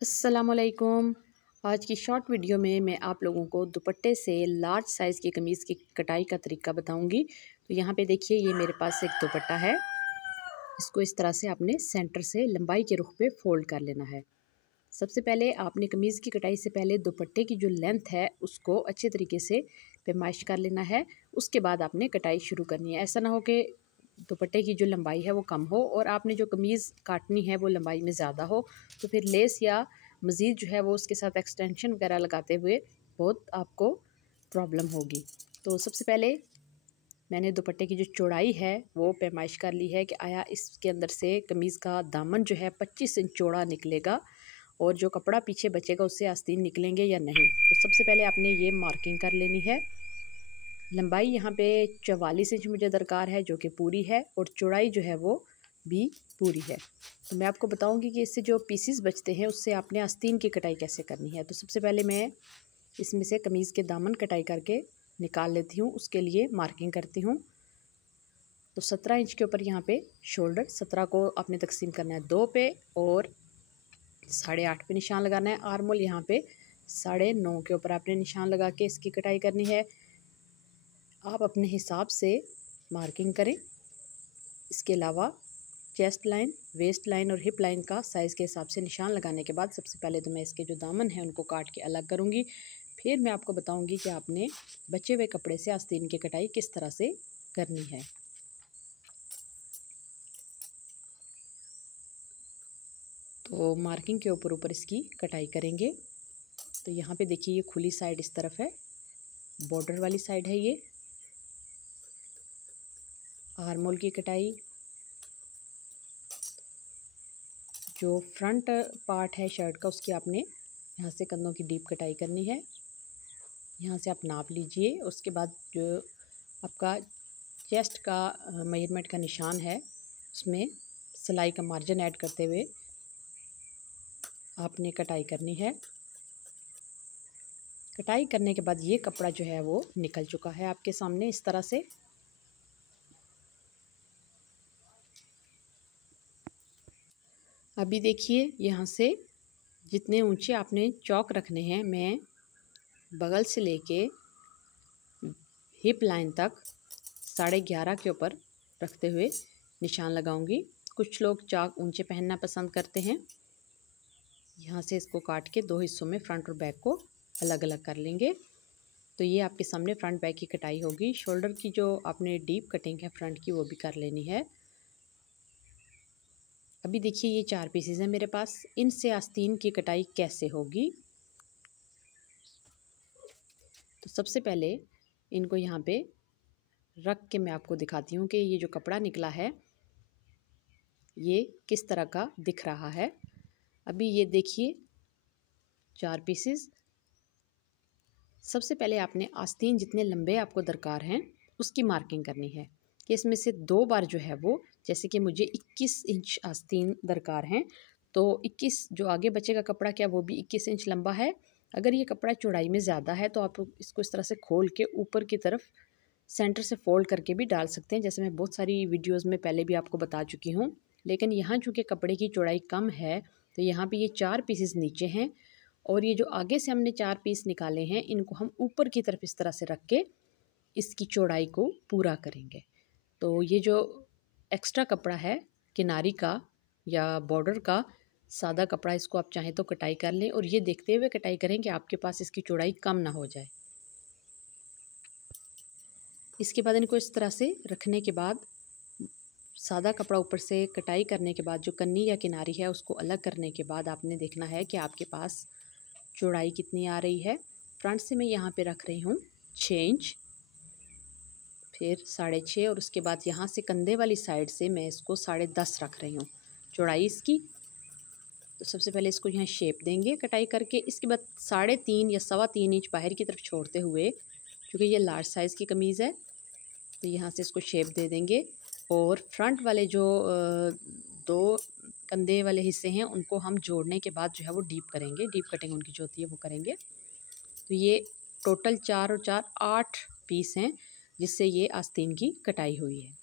अस्सलामुअलैकुम। आज की शॉर्ट वीडियो में मैं आप लोगों को दुपट्टे से लार्ज साइज़ की कमीज़ की कटाई का तरीका बताऊंगी। तो यहाँ पे देखिए, ये मेरे पास एक दुपट्टा है। इसको इस तरह से आपने सेंटर से लंबाई के रुख पे फोल्ड कर लेना है। सबसे पहले आपने कमीज़ की कटाई से पहले दुपट्टे की जो लेंथ है उसको अच्छे तरीके से पैमाइश कर लेना है। उसके बाद आपने कटाई शुरू करनी है। ऐसा ना हो कि दुपट्टे की जो लंबाई है वो कम हो और आपने जो कमीज़ काटनी है वो लंबाई में ज़्यादा हो, तो फिर लेस या मज़ीद जो है वो उसके साथ एक्सटेंशन वगैरह लगाते हुए बहुत आपको प्रॉब्लम होगी। तो सबसे पहले मैंने दुपट्टे की जो चौड़ाई है वो पैमाइश कर ली है कि आया इसके अंदर से कमीज़ का दामन जो है 25 इंच चौड़ा निकलेगा और जो कपड़ा पीछे बचेगा उससे आस्तीन निकलेंगे या नहीं। तो सबसे पहले आपने ये मार्किंग कर लेनी है। लंबाई यहाँ पे 44 इंच मुझे दरकार है, जो कि पूरी है, और चौड़ाई जो है वो भी पूरी है। तो मैं आपको बताऊंगी कि इससे जो पीसेस बचते हैं उससे आपने आस्तीन की कटाई कैसे करनी है। तो सबसे पहले मैं इसमें से कमीज़ के दामन कटाई करके निकाल लेती हूँ, उसके लिए मार्किंग करती हूँ। तो 17 इंच के ऊपर यहाँ पे शोल्डर, 17 को आपने तकसीम करना है 2 पे और 8.5 पे निशान लगाना है। आर्मोल यहाँ पे 9.5 के ऊपर आपने निशान लगा के इसकी कटाई करनी है। आप अपने हिसाब से मार्किंग करें। इसके अलावा चेस्ट लाइन, वेस्ट लाइन और हिप लाइन का साइज़ के हिसाब से निशान लगाने के बाद सबसे पहले तो मैं इसके जो दामन हैं उनको काट के अलग करूँगी। फिर मैं आपको बताऊँगी कि आपने बचे हुए कपड़े से आस्तीन की कटाई किस तरह से करनी है। तो मार्किंग के ऊपर ऊपर इसकी कटाई करेंगे। तो यहाँ पे देखिए, ये खुली साइड इस तरफ है, बॉर्डर वाली साइड है ये। आर्मोल की कटाई, जो फ्रंट पार्ट है शर्ट का उसकी आपने यहाँ से कंधों की डीप कटाई करनी है। यहाँ से आप नाप लीजिए। उसके बाद जो आपका चेस्ट का मेजरमेंट का निशान है उसमें सिलाई का मार्जिन ऐड करते हुए आपने कटाई करनी है। कटाई करने के बाद ये कपड़ा जो है वो निकल चुका है आपके सामने इस तरह से। अभी देखिए, यहाँ से जितने ऊंचे आपने चौक रखने हैं, मैं बगल से लेके हिप लाइन तक 11.5 के ऊपर रखते हुए निशान लगाऊंगी। कुछ लोग चाक ऊंचे पहनना पसंद करते हैं। यहाँ से इसको काट के 2 हिस्सों में फ्रंट और बैक को अलग अलग कर लेंगे। तो ये आपके सामने फ्रंट बैक की कटाई होगी। शोल्डर की जो आपने डीप कटिंग है फ्रंट की, वो भी कर लेनी है। अभी देखिए, ये 4 पीसेज हैं मेरे पास। इनसे आस्तीन की कटाई कैसे होगी? तो सबसे पहले इनको यहाँ पे रख के मैं आपको दिखाती हूँ कि ये जो कपड़ा निकला है ये किस तरह का दिख रहा है। अभी ये देखिए 4 पीसेस। सबसे पहले आपने आस्तीन जितने लंबे आपको दरकार हैं उसकी मार्किंग करनी है कि इसमें से 2 बार जो है वो, जैसे कि मुझे 21 इंच आस्तीन दरकार हैं, तो 21 जो आगे बचेगा कपड़ा, क्या वो भी 21 इंच लंबा है? अगर ये कपड़ा चौड़ाई में ज़्यादा है तो आप इसको इस तरह से खोल के ऊपर की तरफ सेंटर से फोल्ड करके भी डाल सकते हैं, जैसे मैं बहुत सारी वीडियोस में पहले भी आपको बता चुकी हूँ। लेकिन यहाँ चूँकि कपड़े की चौड़ाई कम है तो यहाँ पे ये 4 पीसेस नीचे हैं और ये जो आगे से हमने 4 पीस निकाले हैं इनको हम ऊपर की तरफ इस तरह से रख के इसकी चौड़ाई को पूरा करेंगे। तो ये जो एक्स्ट्रा कपड़ा है किनारी का या बॉर्डर का सादा कपड़ा, इसको आप चाहें तो कटाई कर लें और ये देखते हुए कटाई करें कि आपके पास इसकी चौड़ाई कम ना हो जाए। इसके बाद इनको इस तरह से रखने के बाद सादा कपड़ा ऊपर से कटाई करने के बाद जो कन्नी या किनारी है उसको अलग करने के बाद आपने देखना है कि आपके पास चौड़ाई कितनी आ रही है। फ्रंट से मैं यहाँ पे रख रही हूँ 6 इंच, फिर 6.5, और उसके बाद यहाँ से कंधे वाली साइड से मैं इसको 10.5 रख रही हूँ चौड़ाई इसकी। तो सबसे पहले इसको यहाँ शेप देंगे कटाई करके। इसके बाद 3.5 या 3.25 इंच बाहर की तरफ छोड़ते हुए, क्योंकि ये लार्ज साइज़ की कमीज़ है, तो यहाँ से इसको शेप दे देंगे और फ्रंट वाले जो 2 कंधे वाले हिस्से हैं उनको हम जोड़ने के बाद जो है वो डीप करेंगे, डीप कटिंग उनकी जो होती है वो करेंगे। तो ये टोटल 4 और 4 8 पीस हैं जिससे ये आस्तीन की कटाई हुई है।